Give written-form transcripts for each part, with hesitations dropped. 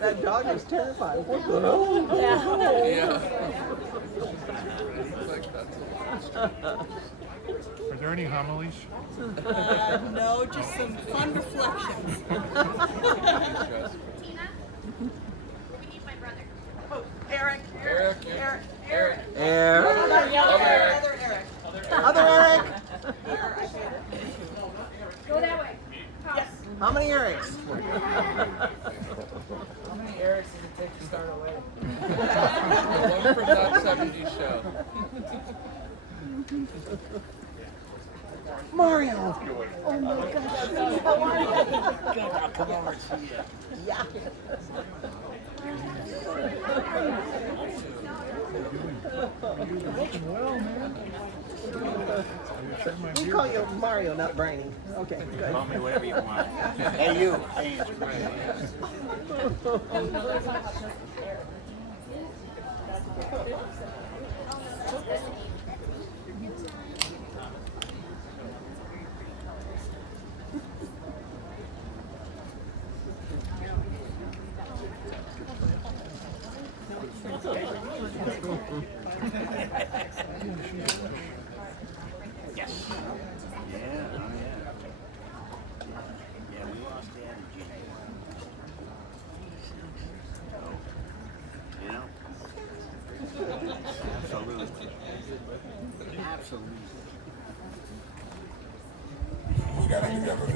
That dog is terrified. Yeah. Are there any homilies? No, just some fun reflections. Tina, we need my brother. Oh, Eric. Eric. Eric. Eric. Other Eric. Other Eric. Go that way. Yes. How many Erics? How many Erics does it take to start a wedding? One from that 70s show. Mario. Oh my gosh. How are you? Come over and see you. Yeah. Looking well, man. We call you Mario, not Briny. Okay, good. Call me whatever you want. Hey, you. I answer. Yes. Yeah, oh yeah. Yeah, we lost Dad in June. You know? Absolutely. Absolutely. We got it together.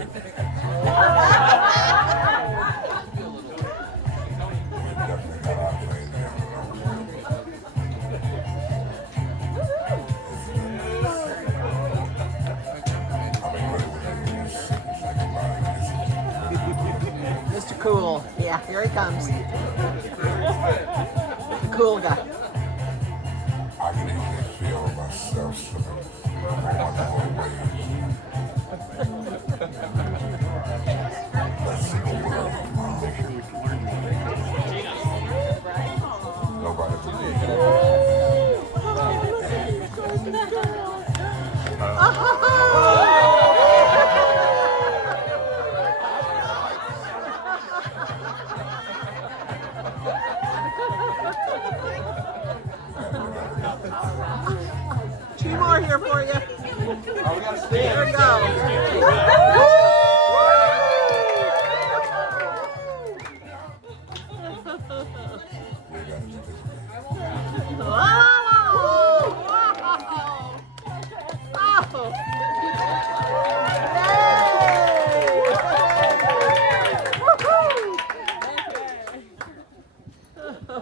Mr. Cool. Yeah, here he comes. The cool guy. I can even feel myself slipping wonderful ways. Let's see the world tomorrow. Nobody. Two more here for you. Oh, we gotta stay. There we go.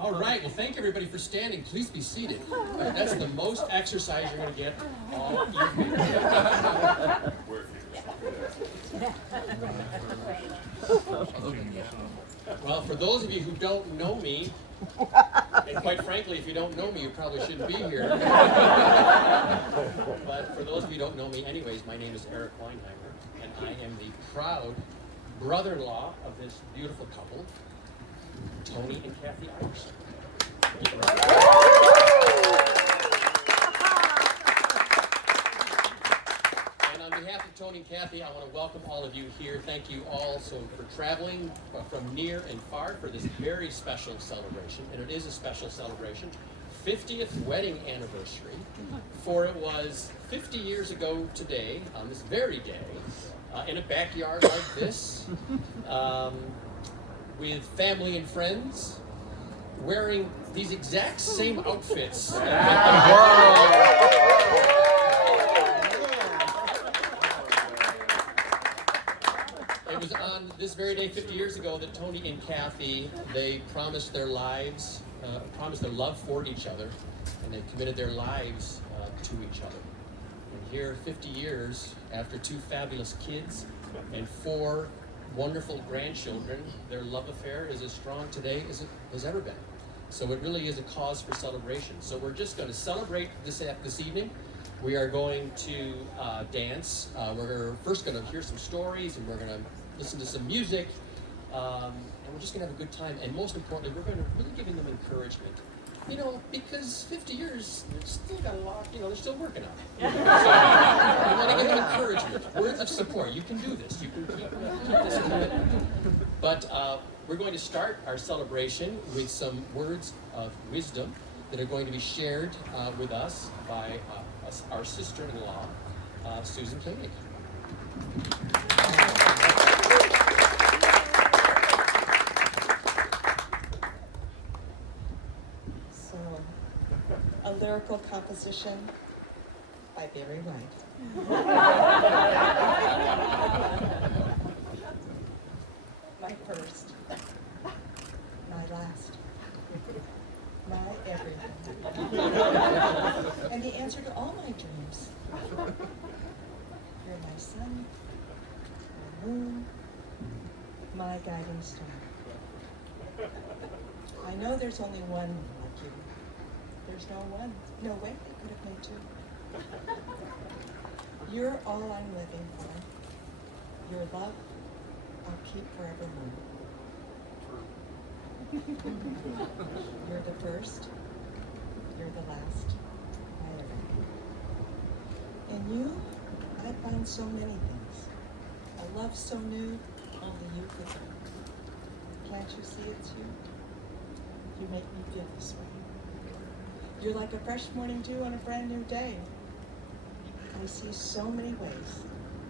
All right, well, thank everybody for standing. Please be seated. That's the most exercise you're going to get all evening. Well, for those of you who don't know me, and quite frankly, if you don't know me, you probably shouldn't be here. But for those of you who don't know me anyways, my name is Eric Weinheimer, and I am the proud brother-in-law of this beautiful couple, Tony and Kathy Iwersen. And on behalf of Tony and Kathy, I want to welcome all of you here. Thank you all for traveling from near and far for this very special celebration. And it is a special celebration. 50th wedding anniversary. For it was 50 years ago today, on this very day, in a backyard like this, with family and friends, wearing these exact same outfits. It was on this very day 50 years ago that Tony and Kathy, they promised their lives, promised their love for each other, and they committed their lives to each other. And here, 50 years after two fabulous kids and 4 wonderful grandchildren, their love affair is as strong today as it has ever been. So it really is a cause for celebration. So we're just going to celebrate this evening. We are going to dance. We're first going to hear some stories, and we're going to listen to some music, and we're just going to have a good time. And most importantly, we're going to really giving them encouragement. You know, because 50 years, they've still got a lot, you know, they're still working on it. So we want to give them encouragement, words of support. You can do this. You can keep this commitment. But we're going to start our celebration with some words of wisdom that are going to be shared with us by our sister-in-law, Susan Koenig. So, a lyrical composition by Barry White. My first, my last, my everything, and the answer to all my dreams. You're my sun, my moon, my guiding star. I know there's only one like you. There's no way they could have made two. You're all I'm living for. Your love, I'll keep forevermore. You're the first, you're the last, my everything. In you, I find so many things. A love so new, only you could bring. Can't you see it's you? You make me feel this way. You're like a fresh morning dew on a brand new day. I see so many ways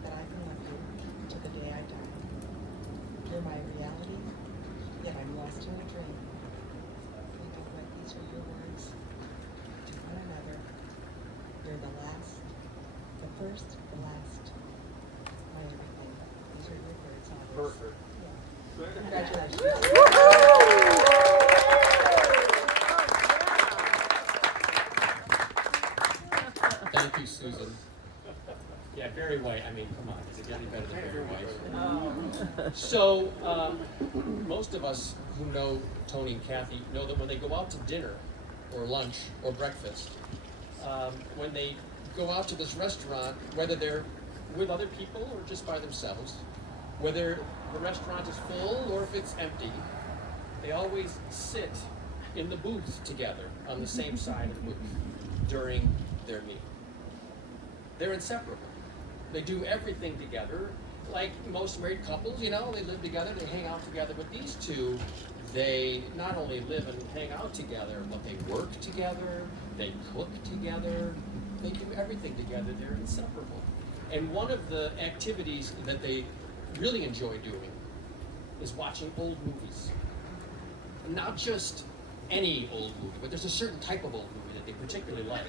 that I can love you to the day I die. You're my reality, yet I'm lost in a dream. Think of what these are your words to one another. You're the last, the first, the last, my everything. These are your words, always. Perfect. Yeah. Congratulations. Thank you, Susan. Yeah, Barry White, I mean, come on, is it getting better than Barry White? So, most of us who know Tony and Kathy know that when they go out to dinner, or lunch, or breakfast, when they go out to this restaurant, whether they're with other people or just by themselves, whether the restaurant is full or if it's empty, they always sit in the booth together on the same side of the booth during their meal. They're inseparable. They do everything together. Like most married couples, you know, they live together, they hang out together. But these two, they not only live and hang out together, but they work together, they cook together, they do everything together. They're inseparable. And one of the activities that they really enjoy doing is watching old movies. Not just any old movie, but there's a certain type of old movie that they particularly like.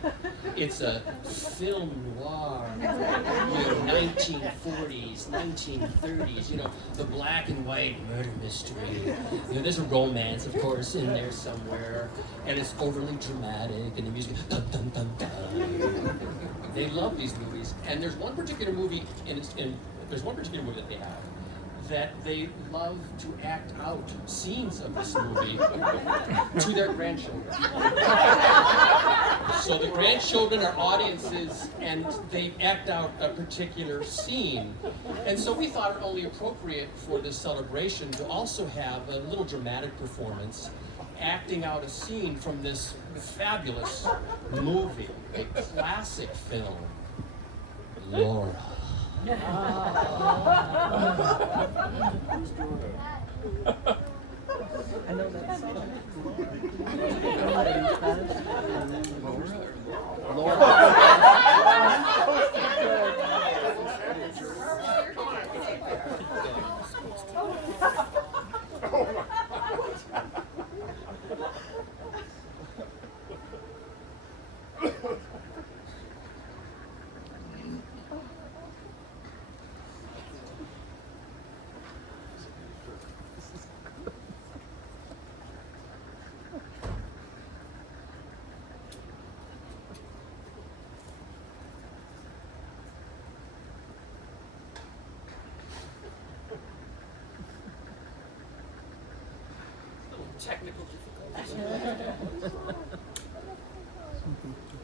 It's a film noir, you know, 1940s, 1930s, you know, the black and white murder mystery. You know, there's a romance, of course, in there somewhere, and it's overly dramatic, and the music, dun dun dun dun. They love these movies, and there's one particular movie, there's one particular movie that they have that they love to act out scenes of this movie to their grandchildren. So the grandchildren are audiences and they act out a particular scene. And so we thought it only appropriate for this celebration to also have a little dramatic performance acting out a scene from this fabulous movie, a classic film, Laura. Who's doing it? I know that song. technical difficulties.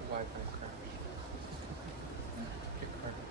Wi-Fi crash. Get credit.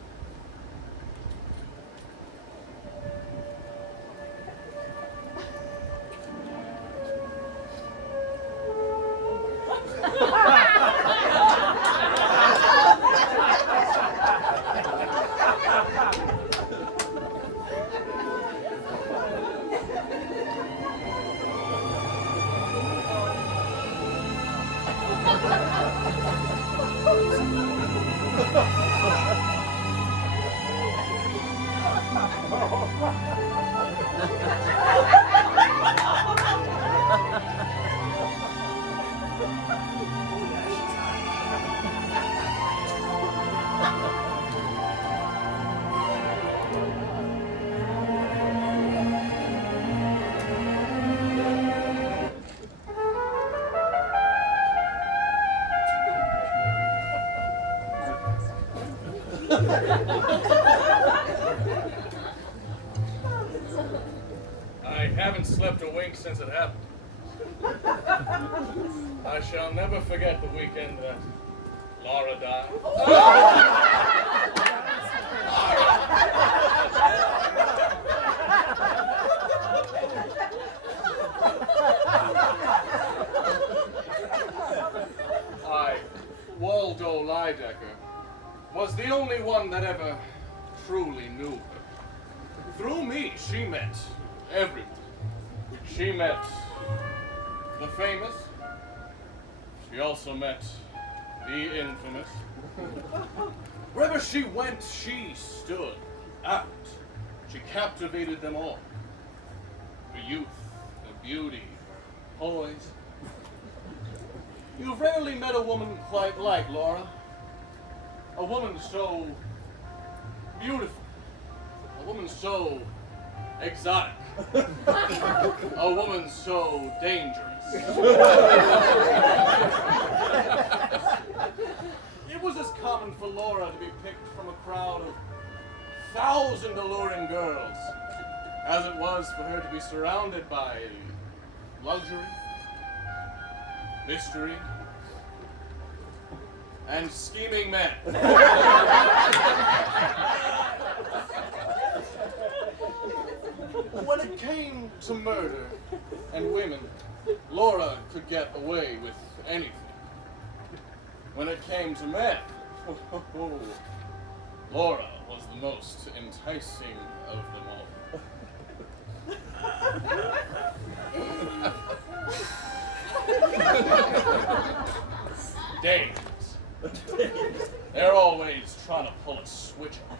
I haven't slept a wink since it happened. I shall never forget the weekend that Laura died. Waldo Lydecker, was the only one that ever truly knew her. Through me, she met everyone. She met the famous. She also met the infamous. Wherever she went, she stood out. She captivated them all. Her youth, her beauty, her poise. You've rarely met a woman quite like Laura. A woman so beautiful. A woman so exotic. A woman so dangerous. It was as common for Laura to be picked from a crowd of 1,000 alluring girls as it was for her to be surrounded by luxury, mystery, and scheming men. When it came to murder and women, Laura could get away with anything. When it came to men, Laura was the most enticing of them all. Dames. They're always trying to pull a switch on.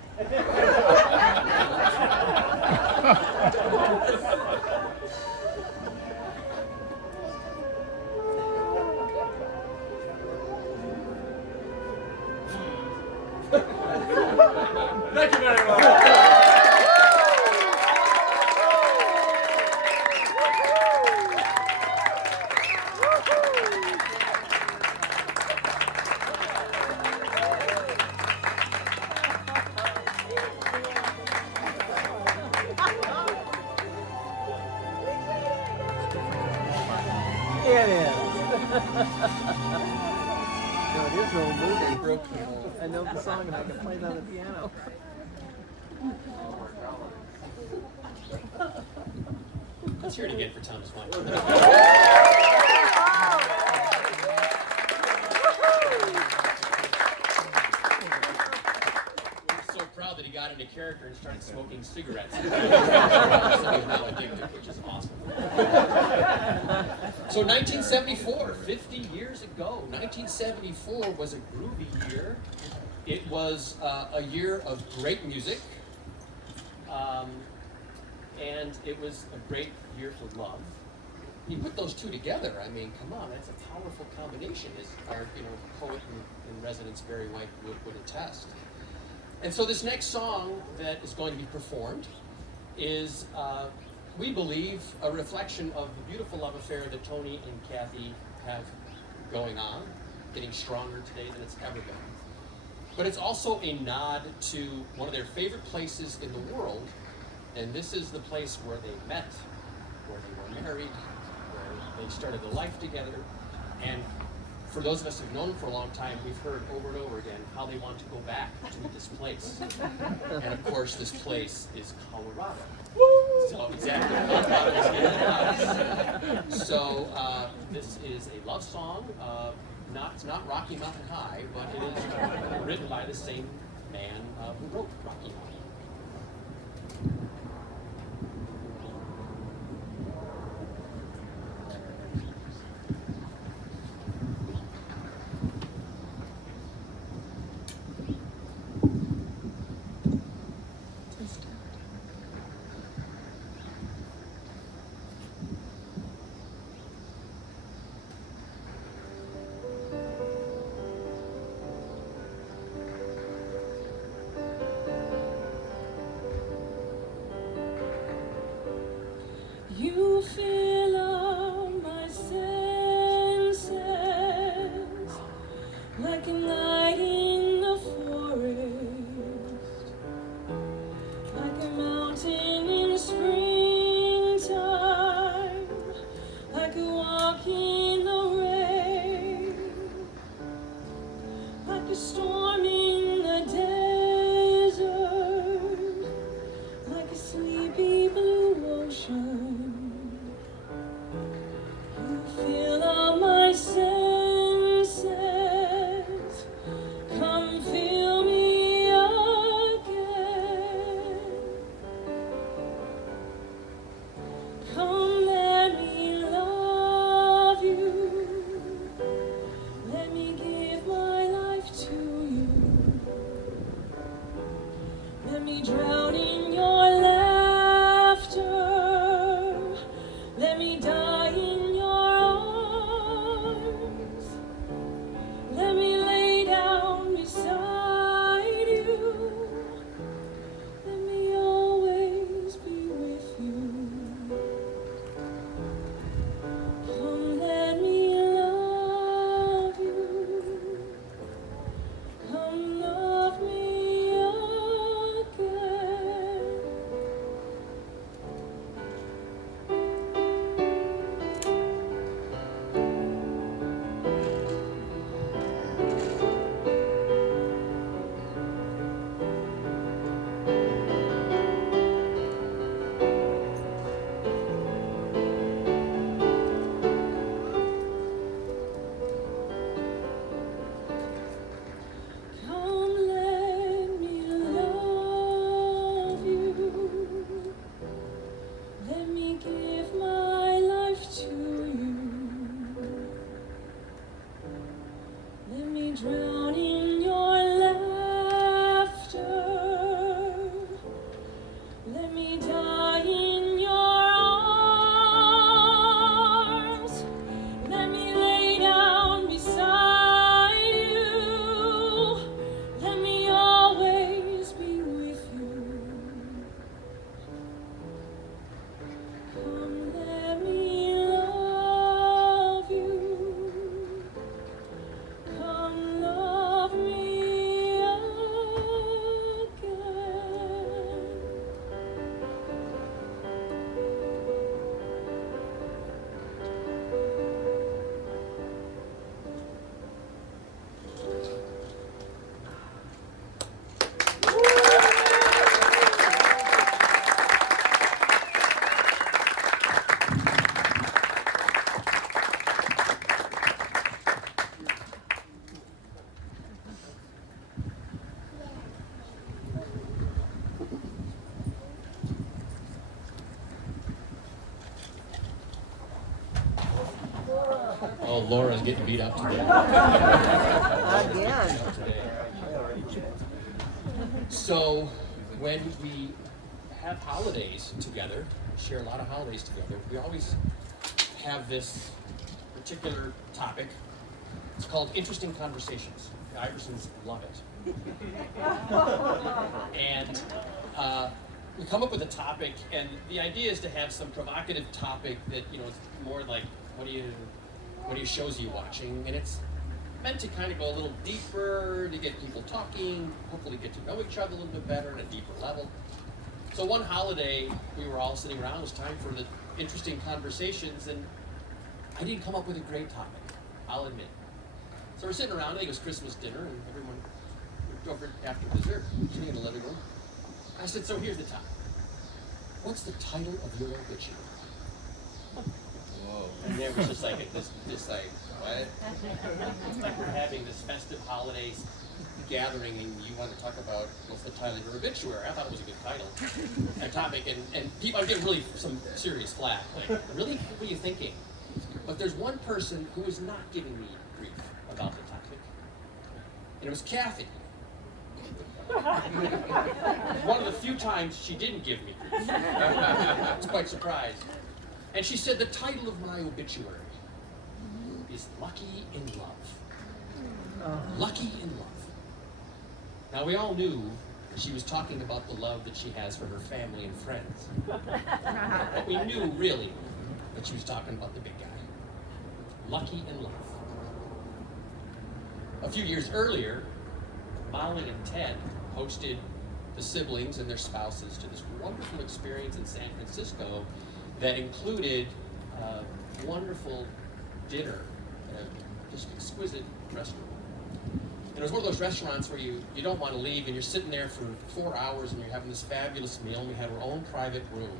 Thank you very much. It is. No, it is an old movie. I know the song and I can play it on the piano. Let's hear it again for Thomas Michael. So proud that he got into character and started smoking cigarettes. So he's now addicted, which is awesome. So 1974, 50 years ago, 1974 was a groovy year. It was a year of great music, and it was a great year for love. You put those two together, I mean, come on, that's a powerful combination, as our poet in residence Barry White would attest. And so this next song that is going to be performed is, we believe, a reflection of the beautiful love affair that Tony and Kathy have going on, getting stronger today than it's ever been. But it's also a nod to one of their favorite places in the world, and this is the place where they met, where they were married, where They started a life together, and for those of us who've known them for a long time, we've heard over and over again how they want to go back to this place. And of course, this place is Colorado. So exactly, Colorado is in the house. So this is a love song. It's not Rocky Mountain High, but it is written by the same man who wrote Rocky Mountain. You fill up my senses like a night in the forest, like a mountain in springtime, like a walk in the rain, like a storm in the desert, like a sleepy blue ocean. Fill up my senses, come fill me again. Come let me love you, let me give my life to you. Let me drown in your laughter, let me die in your arms. Let me lay down beside you. Let me always be with you. Come, let me love you. Come, love me again. Come, let me love you. Let me give my life to you. Let me drown in your laughter. Let me die in your arms. Let me lay down beside you. Let me always be with you. Come, let me love you. Come, love me again. Oh, Laura's getting beat up today. Again. So when we have holidays together, share a lot of holidays together, we always have this particular topic. It's called Interesting Conversations. The Iwersens love it. And we come up with a topic, and the idea is to have some provocative topic that, you know, is more like, what are you shows are you watching? And it's meant to kind of go a little deeper, to get people talking, hopefully get to know each other a little bit better at a deeper level. So one holiday, we were all sitting around, it was time for the interesting conversations, and I didn't come up with a great topic, I'll admit. So we're sitting around, I think it was Christmas dinner, and everyone over after dessert, sitting in the living room. I said, so here's the topic. What's the title of your obituary? Whoa. And there was just like this like, what? It's like we're having this festive holidays gathering, and you want to talk about what's the title of your obituary. I thought it was a good title, a topic, and people are getting really some serious flack. Like, really, what are you thinking? But there's one person who is not giving me grief about the topic, and it was Kathy. One of the few times she didn't give me grief. I was quite surprised. And she said the title of my obituary is Lucky in Love. Lucky in Love. Now we all knew she was talking about the love that she has for her family and friends. But we knew really that she was talking about the big guy. Lucky in Love. A few years earlier, Molly and Ted hosted the siblings and their spouses to this wonderful experience in San Francisco that included a wonderful dinner at a just exquisite restaurant. And it was one of those restaurants where you don't want to leave, and you're sitting there for 4 hours and you're having this fabulous meal, and we had our own private room.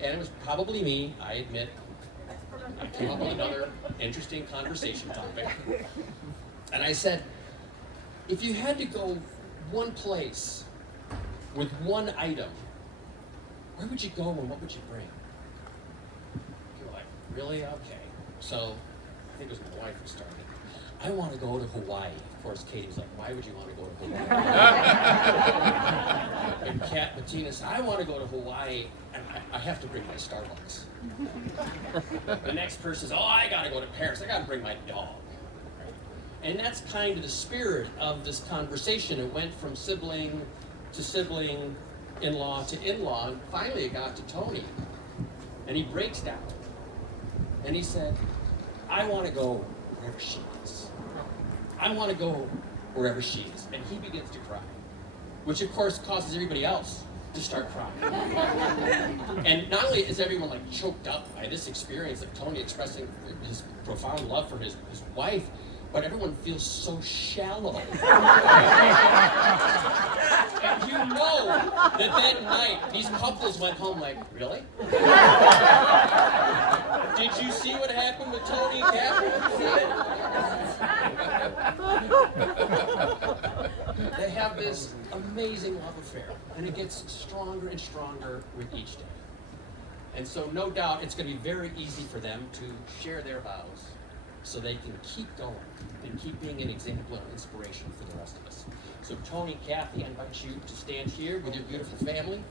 And it was probably me, I admit. I came up with another interesting conversation topic. And I said, if you had to go one place with one item, where would you go and what would you bring? You're like, really? Okay. So, I think it was my wife who started. I want to go to Hawaii. Of course, Katie was like, why would you want to go to Hawaii? And Bettina said, I want to go to Hawaii, and I have to bring my Starbucks. The next person says, oh, I got to go to Paris. I got to bring my dog. And that's kind of the spirit of this conversation. It went from sibling to sibling, in-law to in-law, and finally it got to Tony. And he breaks down. And he said, I want to go wherever she is. I want to go wherever she is. And he begins to cry, which of course causes everybody else to start crying. And not only is everyone like choked up by this experience of Tony expressing his profound love for his wife, but everyone feels so shallow. And you know that night, these couples went home like, really? Did you see what happened with Tony and Catherine? They have this amazing love affair, and it gets stronger and stronger with each day. And so no doubt it's going to be very easy for them to share their vows so they can keep going and keep being an example and inspiration for the rest of us. So Tony, Kathy, I invite you to stand here with your beautiful family.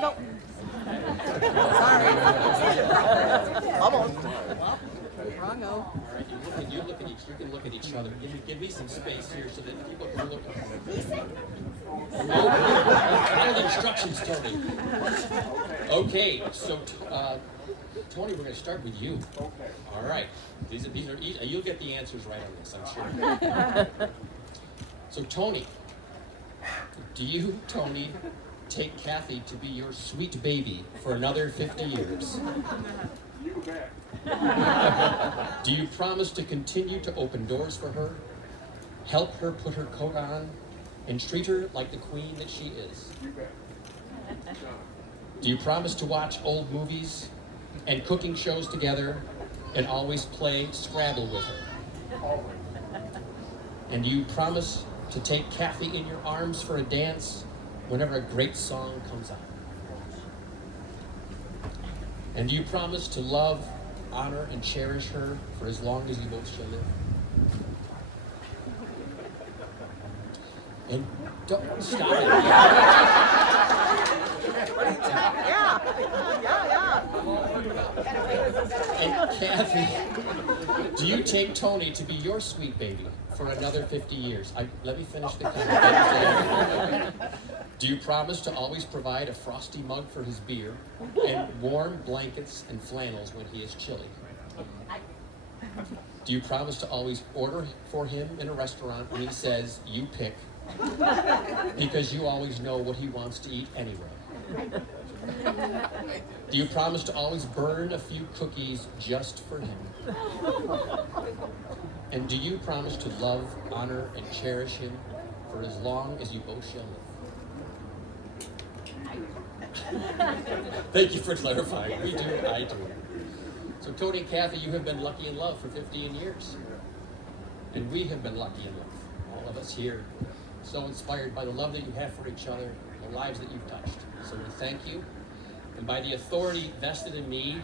Nope. Sorry. Almost. Wrong-o. All right, you can look at each other. Give me some space here so that people can look at me. Follow the instructions, Tony. Okay, so Tony, we're going to start with you. Okay. All right. These are easy. You'll get the answers right on this, I'm sure. So Tony, do you, Tony, take Kathy to be your sweet baby for another 50 years? You bet. Do you promise to continue to open doors for her, help her put her coat on, and treat her like the queen that she is? You bet. Do you promise to watch old movies and cooking shows together and always play Scrabble with her? Always. And do you promise to take Kathy in your arms for a dance whenever a great song comes on? And do you promise to love, honor, and cherish her for as long as you both shall live? And don't stop it. Yeah. And Kathy, do you take Tony to be your sweet baby for another 50 years? Let me finish the conversation. Do you promise to always provide a frosty mug for his beer and warm blankets and flannels when he is chilly? Do you promise to always order for him in a restaurant when he says, you pick, Because you always know what he wants to eat anyway. Do you promise to always burn a few cookies just for him? And do you promise to love, honor, and cherish him for as long as you both shall live? Thank you for clarifying. We do, I do. So Tony and Kathy, you have been lucky in love for 15 years. And we have been lucky in love, all of us here. So inspired by the love that you have for each other, the lives that you've touched. So we thank you. And by the authority vested in me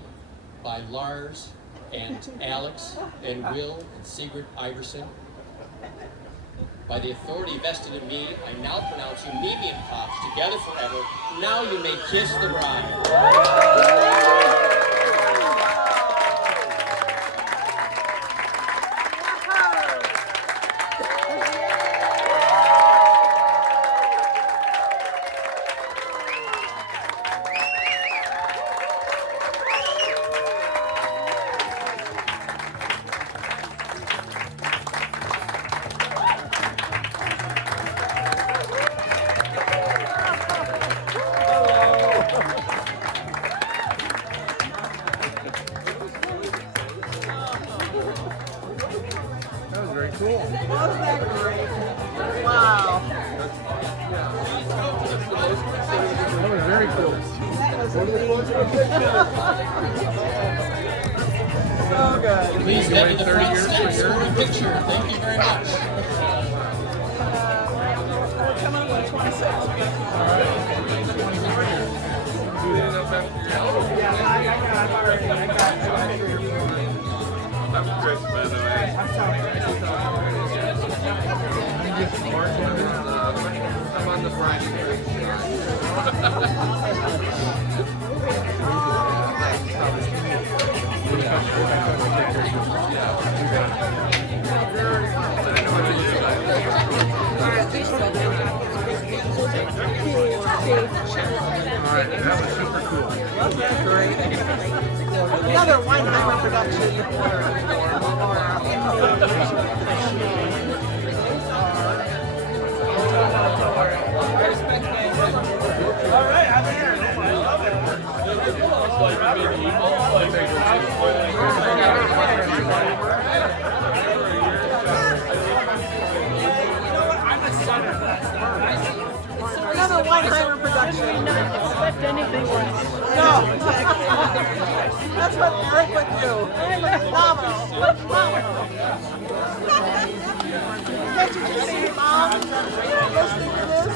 by Lars and Alex and Will and Sigrid Iversen, by the authority vested in me, I now pronounce you Mimi and Pops together forever. Now you may kiss the bride. That was very cool. Wasn't that great? Wow. That was very cool. That was amazing. So good. Please head to the front steps for a picture. Thank you very much. We're coming up on 26. I'm on the Friday. Alright, that was super cool. Wasn't that great? Another Weinheimer production. Alright, I'm here. I love it. Another Weinheimer production. Not expect anything less. No. That's what Eric would do. Phenomenal. Phenomenal. Can't you just see Mom listening to this?